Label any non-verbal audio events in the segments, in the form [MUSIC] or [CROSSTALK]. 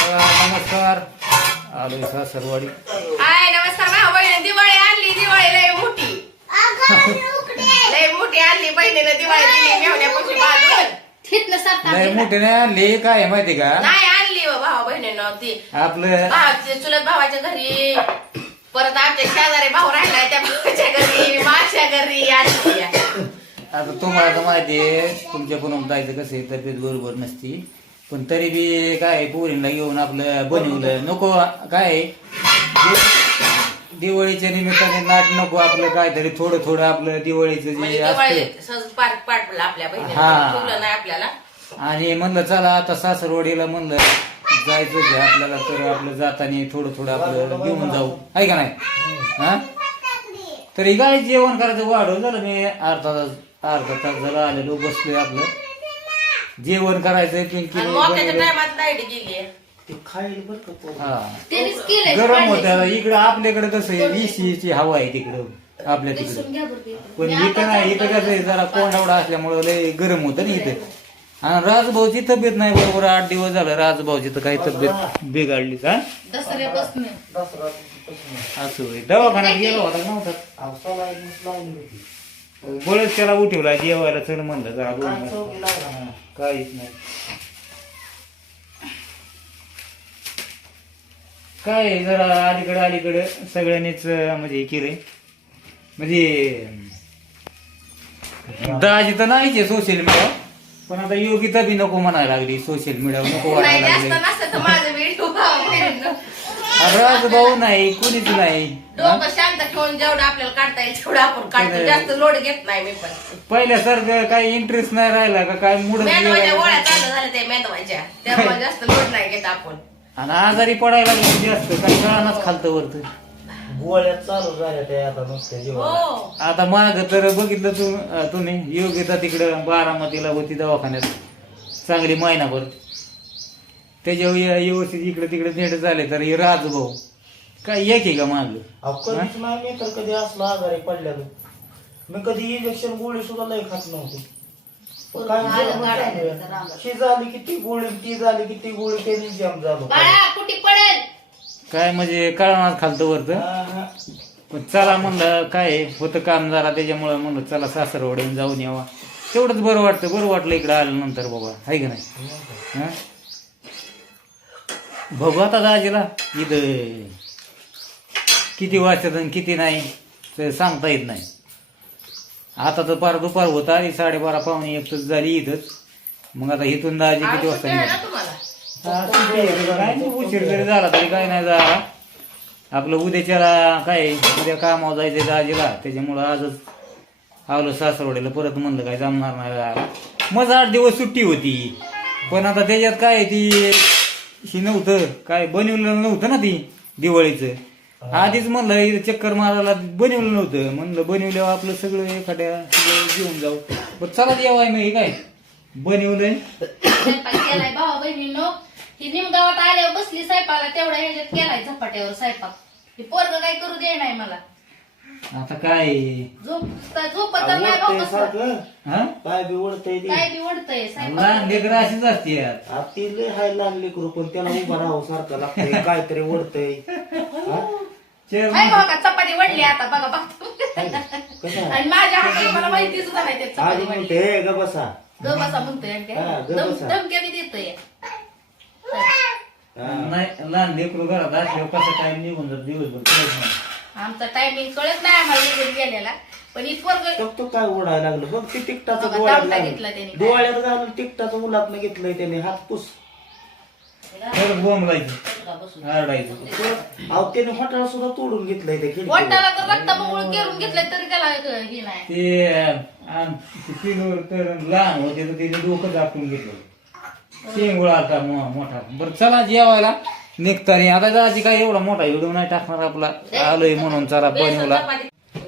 नमस्कार. आलोय सासरवाडी हाय नमस्कार भाऊ बहिणी दिवाळी आणली दिवाळी लय मोठी. लय मोठी आणली बहिणीनं दिवाळी दिली मेवण्यापाशी मोठे नाही आणले काय आहे माहिती का? नाही आणली हो भाऊ बहिणीनं ती. आपलं भावाचे चुलत भावाच्या घरी. परत आमच्या शेजारी भाऊ राहिलाय त्या भावाच्या घरी माझ्या घरी आणली आता तुम्हाला तर माहिती आहे तुमच्या पण जायचं कसं आहे तब्येत बरोबर नसती. पण तरी बी काय पोरींना घेऊन आपलं बनवलं. नको काय दि- दिवाळीच्या निमित्ताने नाट नको आपलं काहीतरी थोडं थोडं आपलं दिवाळीचं म्हणजे जे दिवाळी असतं सहज पार्क पाठवलं आपल्या बहिणीला हा. ठेवलं नाही आपल्याला. आणि म्हणलं चला आता सासरवाडीला म्हणलं जायचं घ्या आपल्याला तर आपलं जाताना थोडं थोडं आपलं घेऊन जाऊ. आहे का नाही? हा? तरी काय जेवण करायचं? वाढव झालं मी अर्धा तास. अर्धा तास झालं आलेलो बसलोय आपलं. जेवण करायचं पिंकी आणि मोक्याच्या टायमात लाइट गेली हा. त्यांनीच केलंय गरम होत इकडं आपल्याकडे कसं आहे विशीची हवा आहे तिकडं आपल्या तिकडं. घ्या बरं ते. पण इथं नाही इथं कसं आहे जरा कोंडावडा असल्यामुळे लय गरम होतं ना इथं. आणि राजभाऊची तब्येत नाही बरोबर आठ दिवस झालं राजभाऊची तर काही तब्येत बिघडली का दसऱ्यापासून. असं होय. दवाखान्यात गेलो होता का नव्हता? बळच त्याला उठवला जेवायला चल म्हणलं जा दोन मिनिटं. काहीच नाही. काय आहे, जरा अलीकडे अलीकडे सगळ्यांनीच अं, म्हणजे हे केलंय. म्हणजे दाजी तर नाहीच सोशल मीडिया पण आता योगिता बी नको म्हणायला लागली सोशल मीडिया नको नाही वाटायला जास्त लागले. नसतं तर माझं व्हिडिओ राजभाऊ नाही कुणीच नाही? डोकं शांत ठेवून जेवढं आपल्याला काढता येईल तेवढं आपण काढतो. जास्त लोड घेत नाही मी पण. पहिल्यासारखं काही इंटरेस्ट नाही राहिला का? काय मुडत मेंदवाच्या गोळ्या गेला चालू झाल्या त्या मेंदवाच्या. त्यामुळे [LAUGHS] जास्त लोड नाही घेत आपण. आणि आजारी पडायला लागलो जास्त काही कळानाच खालतं वरत. गोळ्या चालू झाल्या त्या आता नुसत्या जीवाला. हो. आता माग तर बघितलं तू तुम्ही. योग्यता तिकडं बारामतीला होती दवाखान्यात. चांगली महिनाभर त्याच्या व्यवस्थित इकडे तिकडे नेट झाले तर हे राजभाऊ. काय एक आहे का माग? अहो, कधीच नाही मी तर कधी असलो आजारी पडलेलो मी कधी इंजेक्शन गोळी सुद्धा लय खात नव्हती. पण काय झालं. काढायला माहिती तर आहे? आलं. शी झाली की ती गोळी ती झाली की ती गोळी त्यांनी जम झालो. बाळा कुठे पडेल? काय म्हणजे कळानाच खालतं वरत? हा, हा. पण चला म्हणलं काय आहे, होतं काम जरा त्याच्यामुळं म्हणलं चला सासरवाडीन जाऊन यावा. तेवढंच बरं वाटतं बरं वाटलं इकडं आल्यानंतर बाबा. आहे का नाही? हं? बघू आता दाजीला. इथं. किती वाजतात आणि किती नाही ते सांगता येत नाही. आता तर पार दुपार होत आली साडेबारा पावणे एक तास झाली इथंच. मग आता इथून दाजी किती वाजता निघाल? हा, सुट्टी आहे. काय नाही, उशीर जरी झाला तरी काय नाही झाला आपलं उद्याच्याला काय उद्या कामावर जायचंय दाजीला. त्याच्यामुळं आजच आवलं सासरवडीला. परत म्हणलं काय जमणार नाही. मग आठ दिवस सुट्टी होती. पण आता त्याच्यात काय आहे ती ही नव्हतं. काय बनवलेलं नव्हतं ना ती दिवाळीचं. आधीच म्हणलं इथं चक्कर मारायला बनवलं नव्हतं. म्हणलं बनवल्यावर आपलं सगळं एखाद्या सगळं घेऊन जाऊ. बरं चला जेवाय मग हे काय? बनवलंय. स्वयंपाक केलाय भावा बहिणीनो. ही निमगावात आल्यावर बसली स्वयंपाला तेवढ्या ह्याच्यात केलाय झपाट्यावर स्वयंपाक. हे पोरग काय करू दे नाही मला? आता काय? झोप झोपत नाही सारखं? हा? काय बी ओढतंय ती काय लहान लेकर अशीच असते यार. आ, ती लय हाय लहान लेकरू पण त्याला उभा राहावं सारखं लागतंय. काहीतरी ओढतंय. हा? बघा चपाती वडली आता बघा बघा. कसं आहे? आणि माझ्या हाताला मला माहिती सुद्धा नाही ते आज चपाती वडली म्हणते "हे ग बसा. ग बसा म्हणतोय आणि हा, दम- बी देतोय. हा. नाही लहान लेकरू घरात असल्यावर कसा टाइम निघून जातो दिवसभर? कळत नाही. आमचा टायमिंग कळत नाही आम्हाला घरी गेलेला. पण इथवर बघ तो काय ओढायला लागलं? बघ ते बघा, घालून. घेतला त्याने. डोळ्यात घालून तिकटाचं उलातनं घेतलंय त्याने हात पुस. परत बोंबलायचं आरडायचं. अहो त्याने हॉटेल सुद्धा तोडून घेतलंय ते केरून तरी त्याला हे नाही. ते तर लहान होते तर तिने डोकं दाखवून घेतलं. शेंगुळा आता मो- मोठा. बरं चला जेवायला. निघतानी आता जायची काय एवढा मोठा व्हिडिओ नाही टाकणार आपला. आलोय म्हणून चला बनवला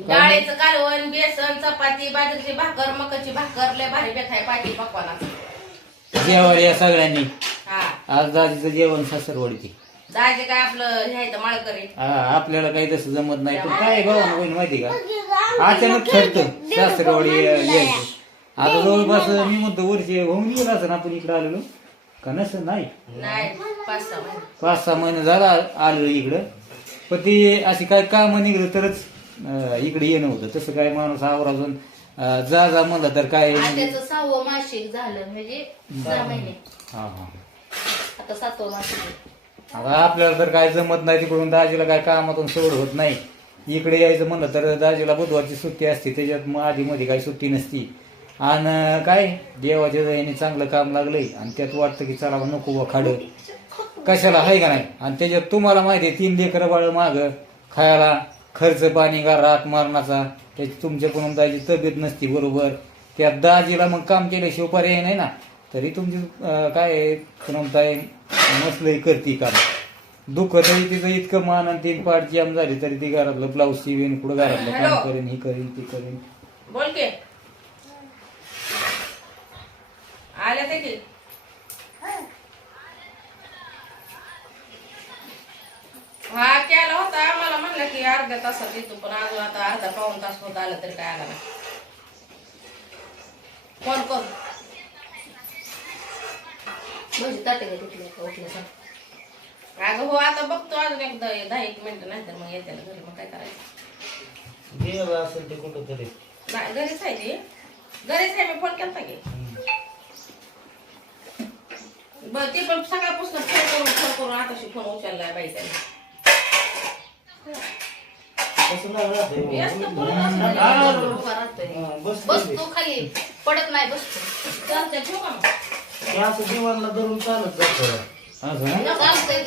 डाळीचं कालवण बेसन चपाती बाजरीची भाकर मकाची भाकर लय भारी पाठी पकवानाचं. जेवायला या सगळ्यांनी. हा. आज दाजीचं जेवण सासरवाडीची. जायचे काय आपलं हे आहे तर माळकरी. हा, आपल्याला काही तसं जमत नाही. पण काय भाऊ होईल माहिती का? अचानक ठरतं. सासरवाडी यायचं. आता जवळपास मी म्हणतो वर्ष होऊन गेलं असं आपण इकडे आलेलो. का नसं नाही? नाही पाच सहा महिने. पाच सहा महिने झाला आलेलो इकडं. पण ती अशी काय कामं निघलं तरच अं, इकडे येणं होतं. तसं काय माणूस आवराजून अं, जा जा म्हणलं तर काय? त्याचं सहावं मासिक झालं म्हणजे सहा महिने. हा हा. आता सातवं मासिक. आता आपल्याला तर काय जमत नाही तिकडून. दाजीला काय कामातून सोड होत नाही. इकडे यायचं म्हणलं तर दाजीला बुधवारची सुट्टी असते. त्याच्यात मग आधी मध्ये काही सुट्टी नसती. आणि काय देवाच्या दयेने चांगलं काम लागलंय आणि त्यात वाटतं की चला नको बा खाड. कशाला आहे का नाही? आणि त्याच्यात तुम्हाला माहिती आहे तीन लेकरं बाळ माग. खायला खर्च पाणी रात मारण्याचा. त्याची तुमच्याकडून जायची तब्येत नसती बरोबर. त्यात दाजीला मग काम केल्याशिवाय पर्याय नाही ना. तरी तुमची काय पुनमताई मसलही करते काम. दुःख तरी तिचं इतकं मान आणि तीन पाठ जाम झाली तरी ती घरातलं ब्लाऊज शिवेन कुठं घरातलं काम. करेन ही करेन ती करेन बोल की आल्या ते की हा केला होता मला म्हणलं की अर्ध्या तासात येतो पण अजून आता अर्धा पाऊन तास होत आलं तरी काय आला नाही. फोन कर. भजी ताटे का तिथले का उठले सांग अगं हो आता बघतो अजून एक दहा एक मिनिटं नाही तर मग येते घरी. मग काय करायचं? गेलं असेल ते कुठं तरी नाही घरीच आहे ती. घरीच आहे मी फोन केलता की. बरं ती पण सकाळपासून फोन करून फोन करून आताशी फोन उचललाय बाई त्याने. कसं नाही राहते व्यस्त पूर्ण उभा राहतोय हा, बस बस. तू खाली पडत नाही बसतो चालतंय ठेवू का मग? हे असं जीवनला धरून चालत जातं असं ना? चालतंय.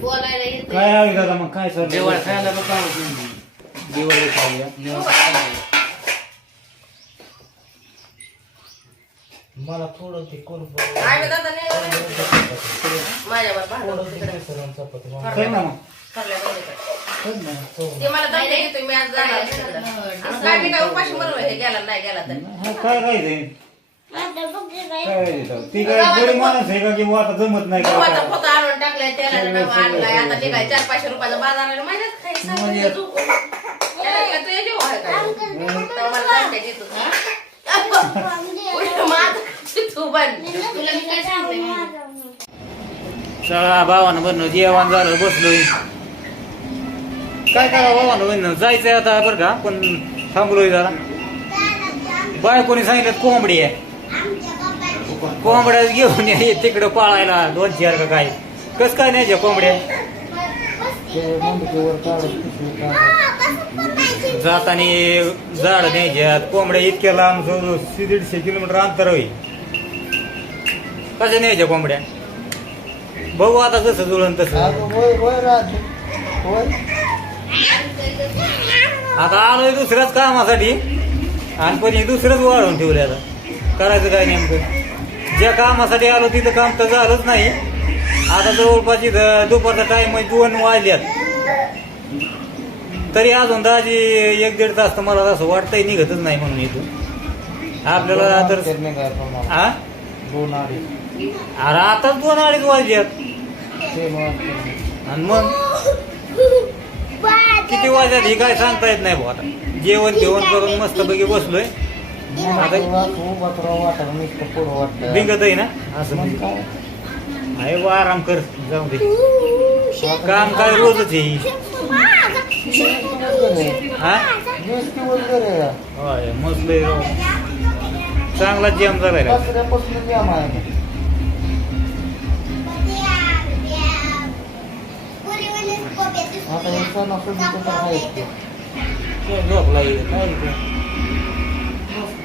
बोलायला काय आहे दादा मग काय सर जेवण खायला बघ काय खाऊया? मला थोडं ते बे दादा नाही माझ्यावर भांडण तिकडे. कर ना मग ते मला दमले की तुम्ही आज जाणार तिकडं. आणि काय मी काय उपाशी मरव हे गेला नाही गेला तर. हा, काय राहायचंय काय राहायचं ती? काय बरी माणूस आहे का किंवा आता जमत नाही का? गव्हाचा आणून टाकलाय त्याला डबा आणलाय. आता ते काय चार पाचशे रुपयाचा बाजार आला माहितीच काही सांगू नको तू. त्याला काय तुझ्या जीव आहे काय? तर मला सांगते की तू. उलट माझं तू बन. तुला मी काय सांगते? चला भावानं बनव जेवण झालं बसलोय. काय करा भावानं जायचं जायचंय आता बरं का पण थांबलोय जरा. बायकोनी सांगितलं कोंबडी आहे. कोंबड्या घेऊन ये तिकडं पाळायला दोन चार का काय. कस काय न्यायच्या कोंबड्या? जाताना झाड न्यायच्यात. कोंबड्या इतक्या लांब जवळ दीडशे किलोमीटर अंतर होईल. कशा न्यायच्या कोंबड्या? बघू आता कसं जुळन तसं. आता आलोय दुसऱ्याच कामासाठी. आणि पण हे दुसरंच वाढवून ठेवले आता. करायचं काय नेमकं? ज्या कामासाठी आलो तिथं काम तर झालंच नाही. आता जवळपास इथं दुपारचा टाइम दोन वाजल्यात. तरी अजून दाजी एक दीड तास तर मला असं वाटतंय निघतच नाही म्हणून इथून आपल्याला तर. हा दोन अडीच. अरे आताच दोन अडीच वाजल्यात. आणि मग? किती वाजल्यात हे काय सांगता येत नाही भाऊ आता. जेवण जेवण करून मस्तपैकी बसलोय. बिंगत आहे ना? असं मग म्हणजे. काय? आहे बा आराम कर. जाऊ दे. काम काय रोजच आहे हा. आहे. होय मस्त आहे. चांगला जेम झालाय आता. काय काय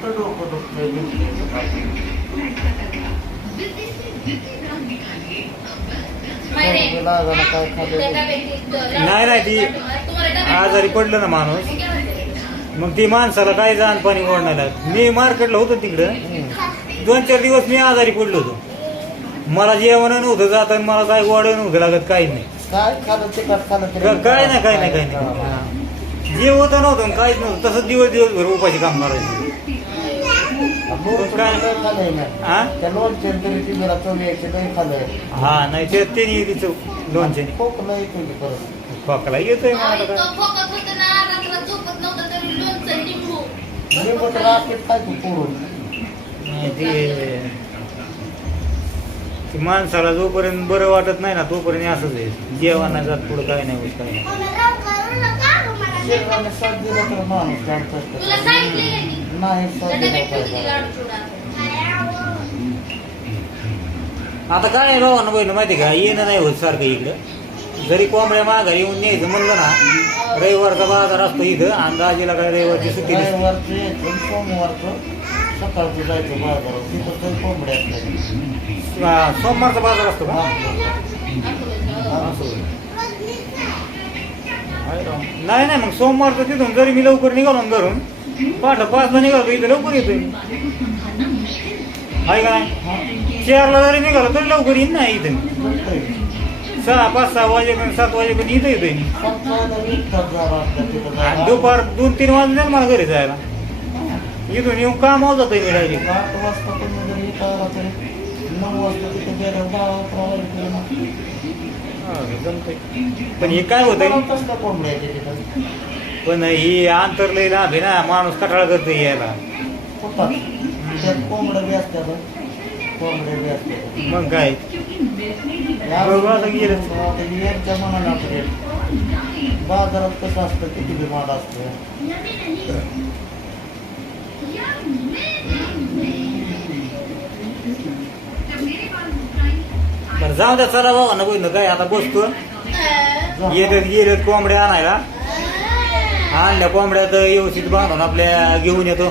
डोकं दुखतंय लागायला काय खाल्लं नाही, नाही, ती आजारी पडलं ना माणूस. मग ती माणसाला काय जाण पाणी ओढणार मी मार्केटला होतो तिकडं. दोन चार दिवस मी आजारी पडलो होतो. मला जेवण नव्हतं जात आणि मला काय गोड नव्हतं लागत काही नाही. काय खाल्लं तिखट खाल्लं तरी का- काय नाही काय नाही काय नाही हा. हा. जेवत नव्हतं आणि काहीच नव्हतं तसंच दिवस दिवसभर उपाशी काम करायचं लोणचं काय? लय खाल्लंय ना. हा त्या लोणच्या तरी ती जरा चव यायची लय खाल्लंय हा नाही ते तिने तिचं लोणच्याने खोकला येतो की परत खोकला येतोय मला तो काय फोकत होतं ना रात्र झोपत नव्हतं तरी लोणचं लिंबू लिंबू तर राखेत काय तू पोरून नाही, ते ते माणसाला जोपर्यंत बरं वाटत नाही ना तोपर्यंत असंच आहे. जेवणा जात पुढं काय नाही होत काय नाही. शरीराने साथ दिला तर माणूस करतो. मी नाही? साथ दिला आता काय आहे भावानं बहिण माहिती का? येणं नाही होत सारखं इकडं. जरी कोंबड्या माघारी येऊन न्यायचं म्हणलं ना रविवारचा बाजार असतो इथं आणि दाजीला काय रविवारची सुट्टी नसते. रविवारचं यायचं, सोमवारचं. सकाळचं जायचं बाजारात तिथं तर कोंबड्या असतात. हा, सोमवारचा बाजार असतो का. नाही नाही मग सोमवारचं तिथून जरी मी लवकर निघालो ना घरून पाठ पाचला निघालो इथं लवकर येतोय मी आहे का नाही चारला जरी निघालो तरी लवकर येईन ना इथं. सहा पाच सहा वाजेपर्यंत सात वाजेपर्यंत इथं येतोय. दुपार दोन तीन वाजले मला घरी जायला इथून येऊन कामावर जातोय मी डायरेक्ट आठ वाजता आला तरी नऊ वाजता तिथं गेल्यावर दहा अकरा वाजेपर्यंत पण हे काय कसल्या कोंबड्या तिथं. पण ही अंतर लई लांब आहे ना माणूस कटाळा करतोय यायला. त्यात कोंबड्या बी असतात कोंबड्या बी असतात मग काय? या बरोबर आता गेलं. यांच्या मनाला बाजारात कसं असतं किती बी माल असतो? बरं जाऊ द्या चला बाबा ना बहिण काय आता बसतो. येतात गेलेत कोंबड्या आणायला. आणल्या कोंबड्या तर व्यवस्थित बांधून आपल्या घेऊन येतो.